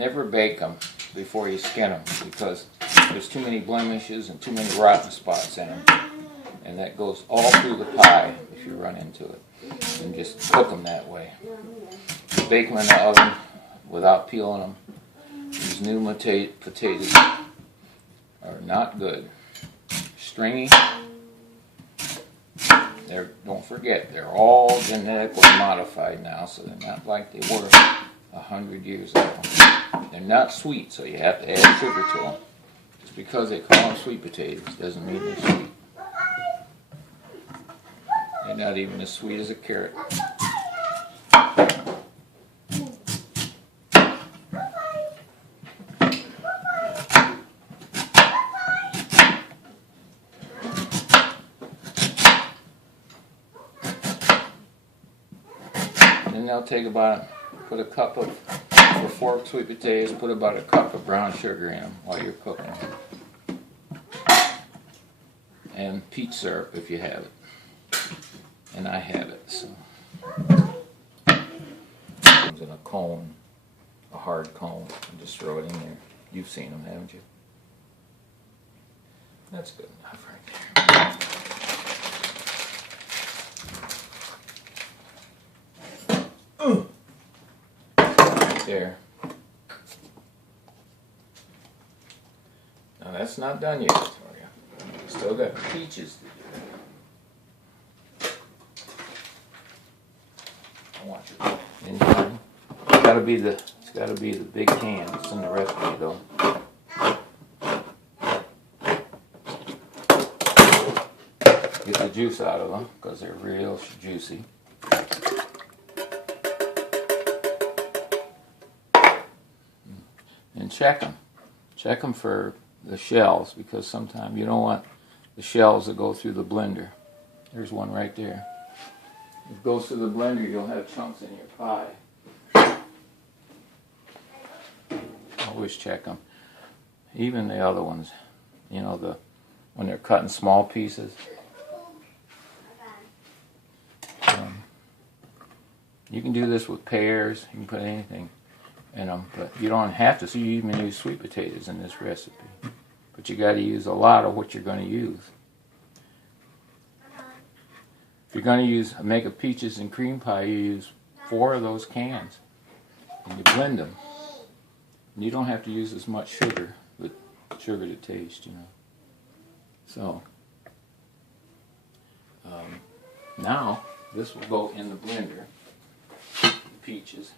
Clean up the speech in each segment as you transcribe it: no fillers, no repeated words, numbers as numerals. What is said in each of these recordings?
never bake them before you skin them, because there's too many blemishes and too many rotten spots in them, and that goes all through the pie if you run into it. And just cook them that way. Bake them in the oven without peeling them. These new potatoes are not good. Stringy. Don't forget, they're all genetically modified now, so they're not like they were 100 years ago. They're not sweet, so you have to add sugar to them. Just because they call them sweet potatoes doesn't mean they're sweet. They're not even as sweet as a carrot. And then I'll take put a cup of, for 4 sweet potatoes, put about a cup of brown sugar in them while you're cooking them. And peach syrup if you have it. And I have it, so. It comes in a cone, a hard cone, and just throw it in there. You've seen them, haven't you? That's good enough right there. Right there. Now that's not done yet, Victoria. Still got peaches to do. I want you. It's gotta be the big can. It's in the recipe though. Get the juice out of them because they're real juicy. And check them. Check them for the shells, because sometimes you don't want the shells to go through the blender. There's one right there. If it goes through the blender, you'll have chunks in your pie. Always check them. Even the other ones, you know, when they're cut in small pieces. You can do this with pears. You can put anything in them, but you don't have to. So you even use sweet potatoes in this recipe, but you got to use a lot of what you're going to use. If you're going to make a peaches and cream pie, you use 4 of those cans, and you blend them. And you don't have to use as much sugar, but sugar to taste, you know. So now this will go in the blender. The peaches.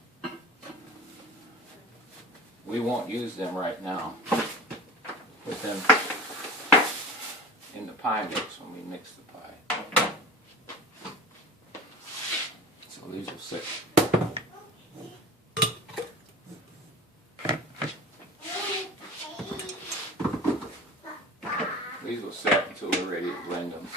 We won't use them right now. Put them in the pie mix when we mix the pie. So these will sit. These will set until we're ready to blend them.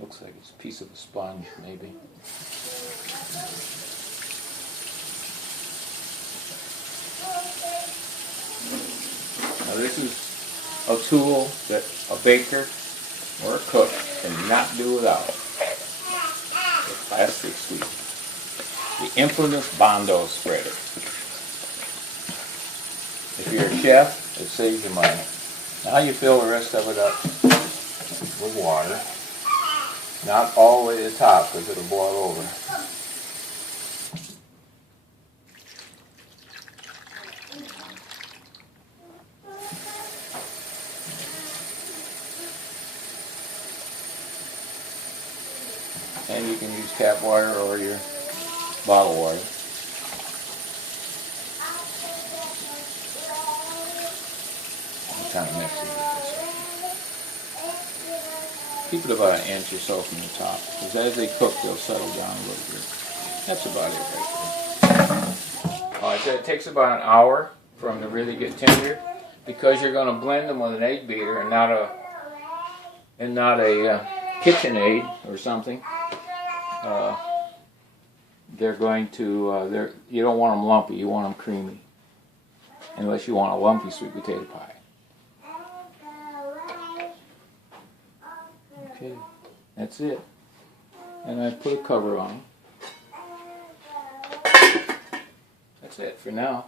Looks like it's a piece of a sponge, maybe. Now this is a tool that a baker or a cook cannot do without. The plastic sweep. The infamous Bondo spreader. If you're a chef, it saves you money. Now you fill the rest of it up with water. Not all the way to the top, because it'll boil over. And you can use tap water or your bottled water. I'm kind of messy with this. Keep it about 1 inch or so from the top, because as they cook, they'll settle down a little bit. That's about it right there. I said it takes about an hour for them to really get tender. because you're going to blend them with an egg beater and not a KitchenAid or something. They're going to you don't want them lumpy, you want them creamy, unless you want a lumpy sweet potato pie. Okay, that's it. And I put a cover on them. That's it for now.